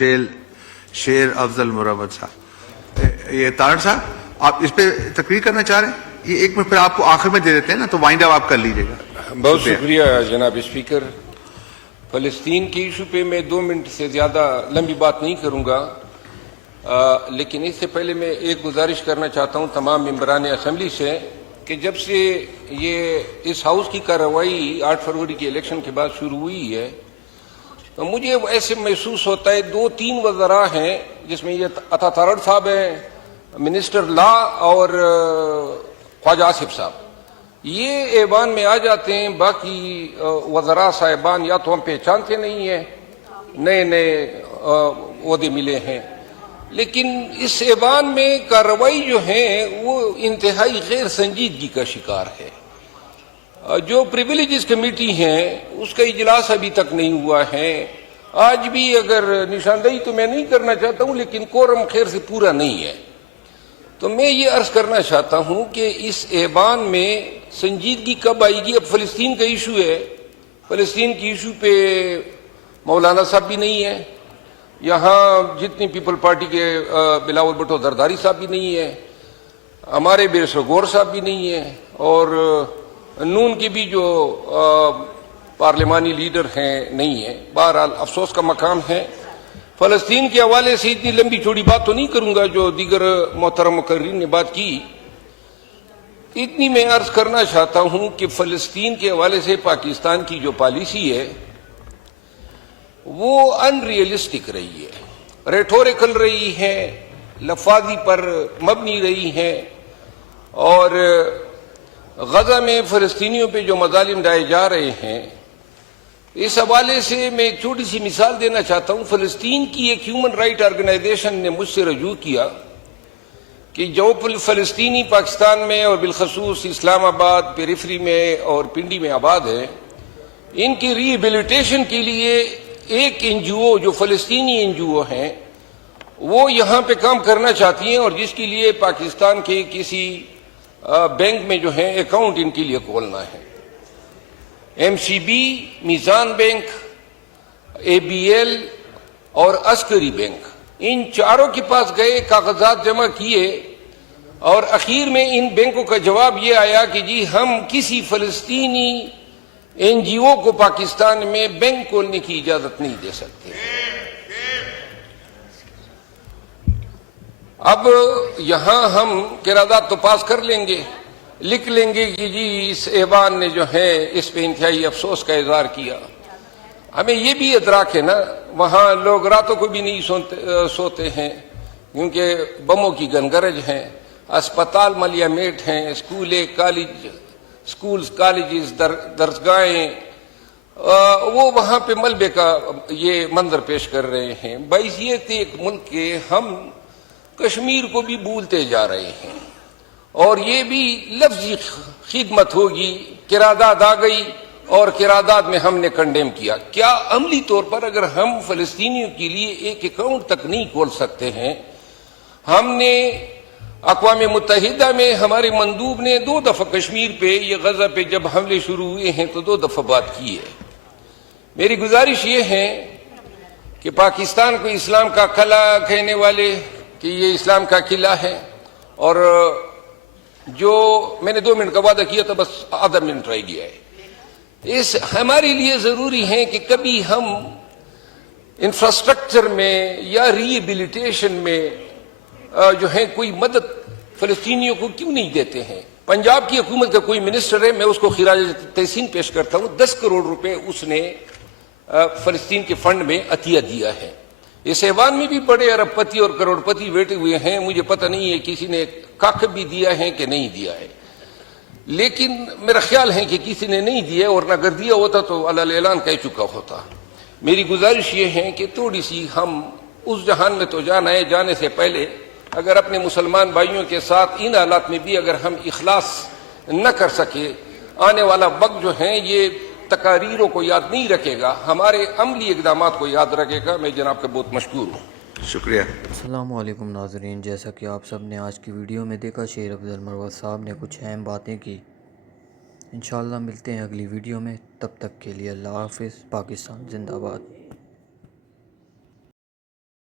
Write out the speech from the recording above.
شیر افضل مربت صاحب، یہ تارڑ صاحب آپ اس پہ تقریر کرنا چاہ رہے ہیں؟ یہ ایک منٹ پھر آپ کو آخر میں دے دیتے ہیں نا، تو وائنڈ اپ آپ کر لیجیے گا۔ بہت شکریہ جناب اسپیکر۔ فلسطین کے ایشو پہ میں 2 منٹ سے زیادہ لمبی بات نہیں کروں گا، لیکن اس سے پہلے میں ایک گزارش کرنا چاہتا ہوں تمام ممبران اسمبلی سے کہ جب سے یہ اس ہاؤس کی کارروائی 8 فروری کے الیکشن کے بعد شروع ہوئی ہے تو مجھے ایسے محسوس ہوتا ہے 2-3 وزراء ہیں جس میں یہ عطا تارڑ صاحب ہیں، منسٹر لا، اور خواجہ آصف صاحب، یہ ایوان میں آ جاتے ہیں، باقی وزراء صاحبان یا تو ہم پہچانتے نہیں ہیں، نئے عہدے ملے ہیں، لیکن اس ایوان میں کارروائی جو ہے وہ انتہائی غیر سنجیدگی کا شکار ہے۔ جو پریویلیجز کمیٹی ہیں اس کا اجلاس ابھی تک نہیں ہوا ہے، آج بھی اگر نشاندہی تو میں نہیں کرنا چاہتا ہوں لیکن کورم خیر سے پورا نہیں ہے، تو میں یہ عرض کرنا چاہتا ہوں کہ اس ایوان میں سنجیدگی کب آئے گی؟ اب فلسطین کا ایشو ہے، فلسطین کی ایشو پہ مولانا صاحب بھی نہیں ہے، یہاں جتنی پیپل پارٹی کے بلاول بھٹو زرداری صاحب بھی نہیں ہے، ہمارے بیرسٹر غور صاحب بھی نہیں ہے، اور نون کے بھی جو پارلیمانی لیڈر ہیں نہیں ہیں۔ بہرحال افسوس کا مقام ہے۔ فلسطین کے حوالے سے اتنی لمبی چوڑی بات تو نہیں کروں گا جو دیگر محترم مقررین نے بات کی، اتنی میں عرض کرنا چاہتا ہوں کہ فلسطین کے حوالے سے پاکستان کی جو پالیسی ہے وہ ان ریئلسٹک رہی ہے، ریٹوریکل رہی ہے، لفاظی پر مبنی رہی ہے، اور غزہ میں فلسطینیوں پہ جو مظالم ڈھائے جا رہے ہیں اس حوالے سے میں ایک چھوٹی سی مثال دینا چاہتا ہوں۔ فلسطین کی ایک ہیومن رائٹ آرگنائزیشن نے مجھ سے رجوع کیا کہ جو فلسطینی پاکستان میں اور بالخصوص اسلام آباد، پیریفری میں اور پنڈی میں آباد ہیں، ان کی ری ایبیلیٹیشن کے لیے ایک NGO جو فلسطینی NGO ہیں وہ یہاں پہ کام کرنا چاہتی ہیں، اور جس کے لیے پاکستان کے کسی بینک میں جو ہے اکاؤنٹ ان کے لیے کھولنا ہے۔ MCB، میزان بینک، ABL اور عسکری بینک، ان چاروں کے پاس گئے، کاغذات جمع کیے، اور اخیر میں ان بینکوں کا جواب یہ آیا کہ جی ہم کسی فلسطینی NGO کو پاکستان میں بینک کھولنے کی اجازت نہیں دے سکتے۔ اب یہاں ہم قرارداد تو پاس کر لیں گے، لکھ لیں گے کہ جی اس ایوان نے جو ہے اس پہ انتہائی افسوس کا اظہار کیا۔ ہمیں یہ بھی ادراک ہے نا، وہاں لوگ راتوں کو بھی نہیں سوتے ہیں کیونکہ بموں کی گنگرج ہیں، اسپتال ملیا میٹ ہیں، سکولز، کالجز، درسگاہیں، وہ وہاں پہ ملبے کا یہ منظر پیش کر رہے ہیں۔ بحیثیت ایک ملک کے ہم کشمیر کو بھی بھولتے جا رہے ہیں، اور یہ بھی لفظی خدمت ہوگی، قرارداد آ گئی اور قرارداد میں ہم نے کنڈیم کیا۔ کیا عملی طور پر اگر ہم فلسطینیوں کے لیے ایک اکاؤنٹ تک نہیں کھول سکتے ہیں؟ ہم نے اقوام متحدہ میں ہمارے مندوب نے 2 دفعہ کشمیر پہ، یہ غزہ پہ جب حملے شروع ہوئے ہیں تو 2 دفعہ بات کی ہے۔ میری گزارش یہ ہے کہ پاکستان کو اسلام کا قلعہ کہنے والے کہ یہ اسلام کا قلعہ ہے، اور جو میں نے 2 منٹ کا وعدہ کیا تھا بس آدھا منٹ رہ گیا ہے، اس ہمارے لیے ضروری ہے کہ کبھی ہم انفراسٹرکچر میں یا ری ایبیلیٹیشن میں جو ہے کوئی مدد فلسطینیوں کو کیوں نہیں دیتے ہیں؟ پنجاب کی حکومت کا کوئی منسٹر ہے، میں اس کو خراج تحسین پیش کرتا ہوں، 10 کروڑ روپے اس نے فلسطین کے فنڈ میں عطیہ دیا ہے۔ اس ایوان میں بھی بڑے ارب پتی اور کروڑ پتی بیٹھے ہوئے ہیں، مجھے پتہ نہیں ہے کسی نے کاک بھی دیا ہے کہ نہیں دیا ہے، لیکن میرا خیال ہے کہ کسی نے نہیں دیا، اور نہ اگر دیا ہوتا تو علی اعلان کہہ چکا ہوتا۔ میری گزارش یہ ہے کہ تھوڑی سی ہم اس جہان میں تو جانا ہے، جانے سے پہلے اگر اپنے مسلمان بھائیوں کے ساتھ ان حالات میں بھی اگر ہم اخلاص نہ کر سکے، آنے والا وقت جو ہے یہ تقاریروں کو یاد نہیں رکھے گا، ہمارے عملی اقدامات کو یاد رکھے گا۔ میں جناب کا بہت مشکور ہوں، شکریہ۔ السلام علیکم ناظرین، جیسا کہ آپ سب نے آج کی ویڈیو میں دیکھا، شیر افضل مربت صاحب نے کچھ اہم باتیں کی۔ انشاءاللہ ملتے ہیں اگلی ویڈیو میں، تب تک کے لیے اللہ حافظ۔ پاکستان زندہ باد۔